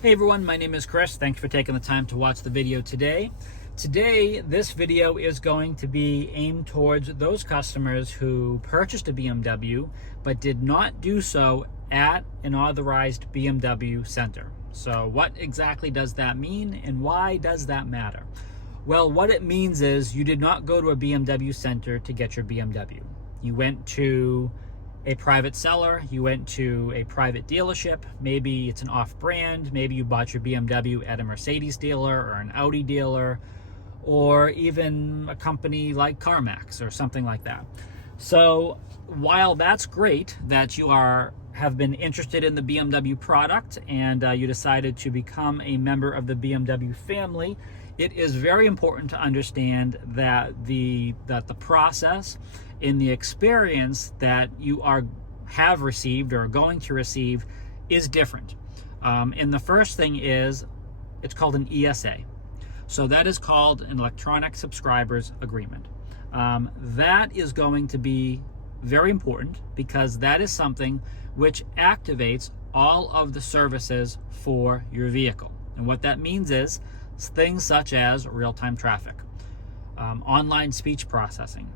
Hey everyone, my name is Chris. Thanks for taking the time to watch the video today. Today, this video is going to be aimed towards those customers who purchased a BMW but did not do so at an authorized BMW center. So what exactly does that mean and why does that matter? Well, what it means is you did not go to a BMW center to get your BMW. You went to a private seller, you went to a private dealership, maybe it's an off-brand, maybe you bought your BMW at a Mercedes dealer or an Audi dealer, or even a company like CarMax or something like that. So while that's great that you have been interested in the BMW product and you decided to become a member of the BMW family, it is very important to understand that the process in the experience that you have received or are going to receive is different. And the first thing is, it's called an ESA. So that is called an Electronic Subscribers Agreement. That is going to be very important because that is something which activates all of the services for your vehicle. And what that means is things such as real-time traffic, online speech processing,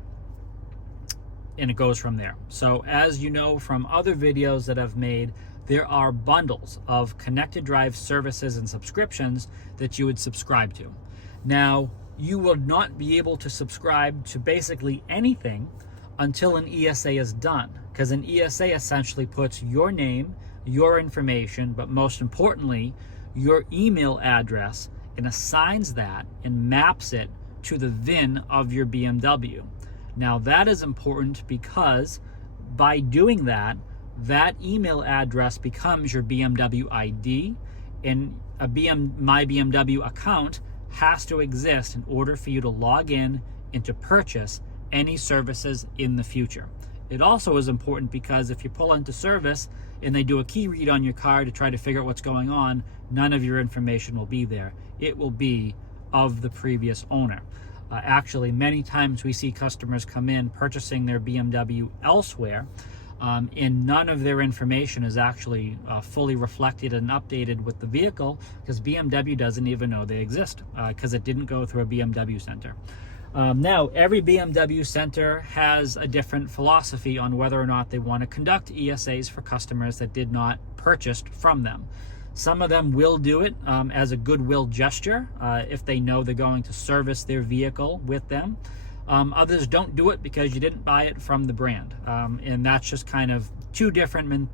and it goes from there. So as you know from other videos that I've made, there are bundles of connected drive services and subscriptions that you would subscribe to. Now, you will not be able to subscribe to basically anything until an ESA is done, because an ESA essentially puts your name, your information, but most importantly, your email address, and assigns that and maps it to the VIN of your BMW. Now that is important because by doing that, that email address becomes your BMW ID, and a My BMW account has to exist in order for you to log in and to purchase any services in the future. It also is important because if you pull into service and they do a key read on your car to try to figure out what's going on, none of your information will be there. It will be of the previous owner. Actually, many times we see customers come in purchasing their BMW elsewhere, and none of their information is actually fully reflected and updated with the vehicle because BMW doesn't even know they exist because it didn't go through a BMW center. Now, every BMW center has a different philosophy on whether or not they want to conduct ESAs for customers that did not purchase from them. Some of them will do it as a goodwill gesture if they know they're going to service their vehicle with them. Others don't do it because you didn't buy it from the brand, and that's just kind of two different,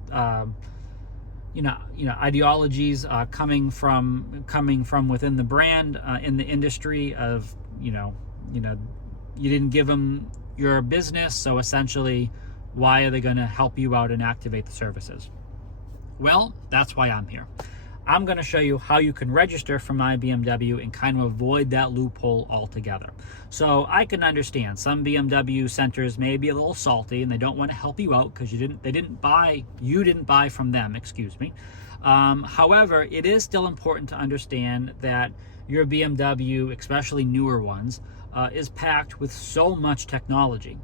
ideologies coming from within the brand in the industry of you didn't give them your business, so essentially, why are they going to help you out and activate the services? Well, that's why I'm here. I'm going to show you how you can register for My BMW and kind of avoid that loophole altogether. So I can understand some BMW centers may be a little salty and they don't want to help you out because you didn't buy from them, excuse me. However, it is still important to understand that your BMW, especially newer ones, is packed with so much technology,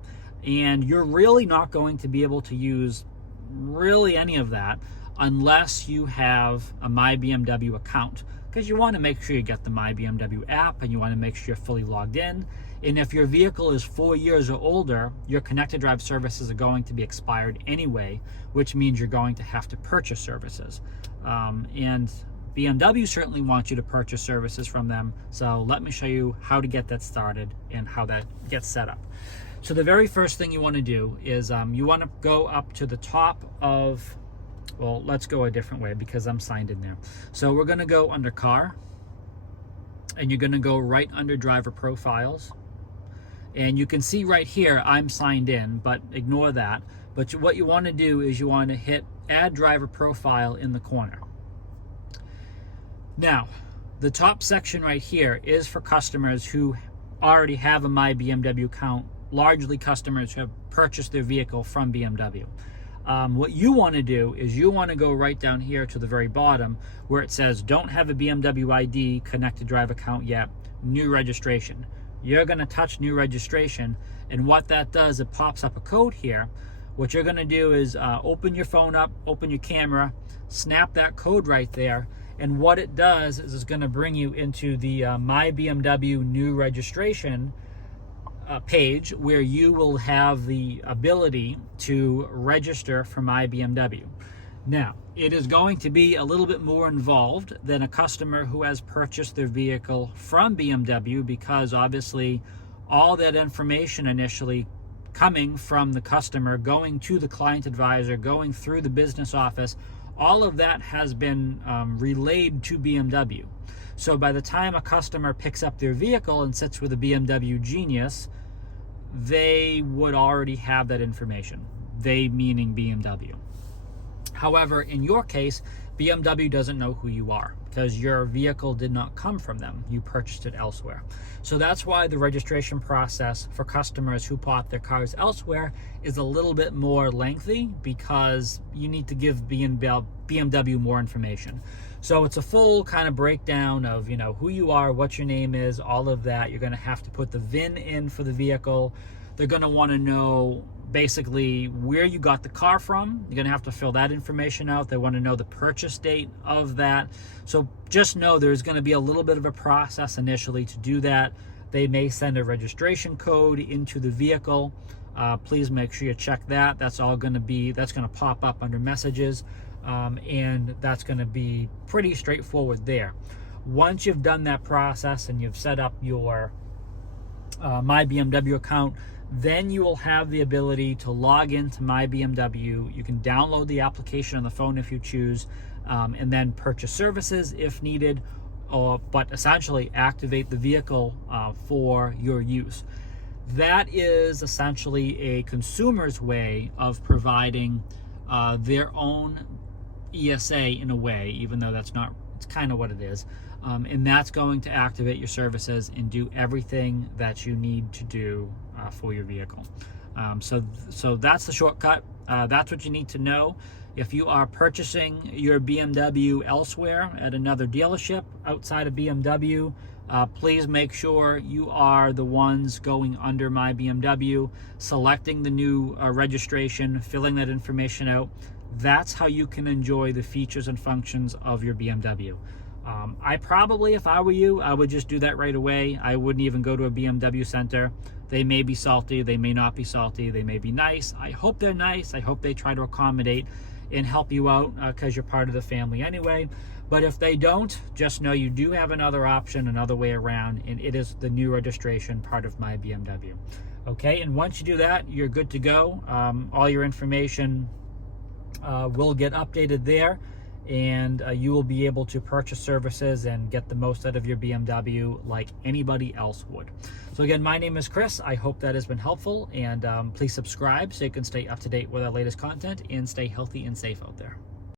and you're really not going to be able to use really any of that unless you have a My BMW account, because you want to make sure you get the My BMW app and you want to make sure you're fully logged in. And if your vehicle is 4 years or older, your connected drive services are going to be expired anyway, which means you're going to have to purchase services. And BMW certainly wants you to purchase services from them. So let me show you how to get that started and how that gets set up. So the very first thing you want to do is you want to go up to the top of, well, let's go a different way because I'm signed in there. So we're going to go under Car, and you're going to go right under Driver Profiles. And you can see right here, I'm signed in, but ignore that. But what you want to do is you want to hit Add Driver Profile in the corner. Now, the top section right here is for customers who already have a My BMW account, largely customers who have purchased their vehicle from BMW. What you want to do is you want to go right down here to the very bottom where it says don't have a BMW ID connected drive account yet, new registration. You're going to touch new registration, and what that does, it pops up a code here. What you're going to do is open your phone up, open your camera, snap that code right there, And what it does is it's going to bring you into the My BMW New Registration page, where you will have the ability to register for My BMW. Now, it is going to be a little bit more involved than a customer who has purchased their vehicle from BMW, because obviously all that information initially coming from the customer, going to the client advisor, going through the business office, all of that has been relayed to BMW. So by the time a customer picks up their vehicle and sits with a BMW Genius, they would already have that information. They meaning BMW. However, in your case, BMW doesn't know who you are because your vehicle did not come from them. You purchased it elsewhere. So that's why the registration process for customers who bought their cars elsewhere is a little bit more lengthy, because you need to give BMW more information. So it's a full kind of breakdown of, you know, who you are, what your name is, all of that. You're going to have to put the VIN in for the vehicle. They're going to want to know basically where you got the car from. You're going to have to fill that information out. They want to know the purchase date of that. So just know there's going to be a little bit of a process initially to do that. They may send a registration code into the vehicle. Please make sure you check that. That's going to pop up under messages. And that's going to be pretty straightforward there. Once you've done that process and you've set up your My BMW account, then you will have the ability to log into My BMW. You can download the application on the phone if you choose, and then purchase services if needed, but essentially activate the vehicle for your use. That is essentially a consumer's way of providing their own ESA in a way, even though it's kind of what it is. And that's going to activate your services and do everything that you need to do for your vehicle. So that's the shortcut. That's what you need to know. If you are purchasing your BMW elsewhere at another dealership outside of BMW, please make sure you are the ones going under My BMW, selecting the new registration, filling that information out. That's how you can enjoy the features and functions of your BMW. I probably, if I were you, I would just do that right away. I wouldn't even go to a BMW Center. They may be salty, they may not be salty, they may be nice. I hope they're nice. I hope they try to accommodate and help you out because you're part of the family anyway. But if they don't, just know you do have another option, another way around, and it is the new registration part of My BMW. Okay, and once you do that, you're good to go. All your information will get updated there, and you will be able to purchase services and get the most out of your BMW like anybody else would. So again, my name is Chris. I hope that has been helpful, and please subscribe so you can stay up to date with our latest content and stay healthy and safe out there.